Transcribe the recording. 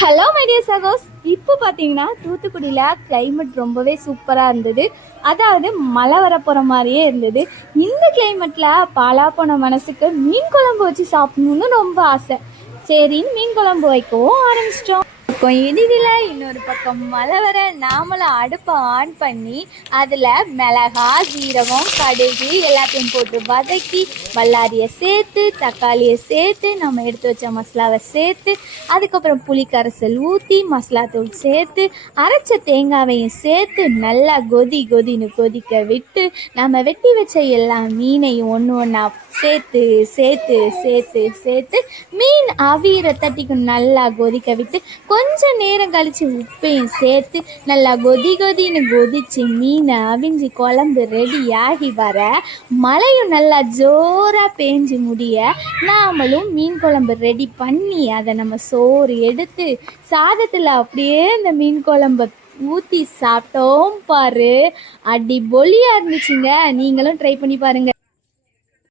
Hello my dear சகோஸ். இப்போ பார்த்தீங்கன்னா தூத்துக்குடியில் கிளைமேட் ரொம்பவே சூப்பராக இருந்தது. அதாவது மழை வரப்போகிற மாதிரியே இருந்தது. இந்த கிளைமேட்டில் பாலா போன மனசுக்கு மீன் குழம்பு வச்சு சாப்பிடணுன்னு ரொம்ப ஆசை. சரின்னு மீன் குழம்பு வைக்கவும் ஆரம்பிச்சிட்டோம். பக்கம் இடிவில் இன்னொரு பக்கம் மழை வர நாமளும் அடுப்பை ஆன் பண்ணி அதில் மிளகா ஜீரகம் கடுகு எல்லாத்தையும் போட்டு வதக்கி வல்லாரியை சேர்த்து தக்காளியை சேர்த்து நம்ம எடுத்து வச்ச மசாலாவை சேர்த்து அதுக்கப்புறம் புளி கரைசல் ஊற்றி மசாலா தூள் சேர்த்து அரைச்ச தேங்காவையும் சேர்த்து நல்லா கொதின்னு கொதிக்க விட்டு நம்ம வெட்டி வச்ச எல்லா மீனையும் ஒன்று ஒன்றா சேர்த்து சேர்த்து சேர்த்து சேர்த்து மீன் அவிர தட்டிக்கு நல்லா கொதிக்க விட்டு கொஞ்சம் நேரம் கழித்து உப்பையும் சேர்த்து நல்லா கொதின்னு கொதித்து மீனை அவிஞ்சு குழம்பு ரெடி ஆகி வர மழையும் நல்லா ஜோராக பேஞ்சு முடிய நாமளும் மீன் குழம்பு ரெடி பண்ணி அதை நம்ம சோறு எடுத்து சாதத்தில் அப்படியே இந்த மீன் குழம்பு ஊற்றி சாப்பிட்டோம் பாரு. அடிபொலியாக இருந்துச்சுங்க. நீங்களும் ட்ரை பண்ணி பாருங்கள்.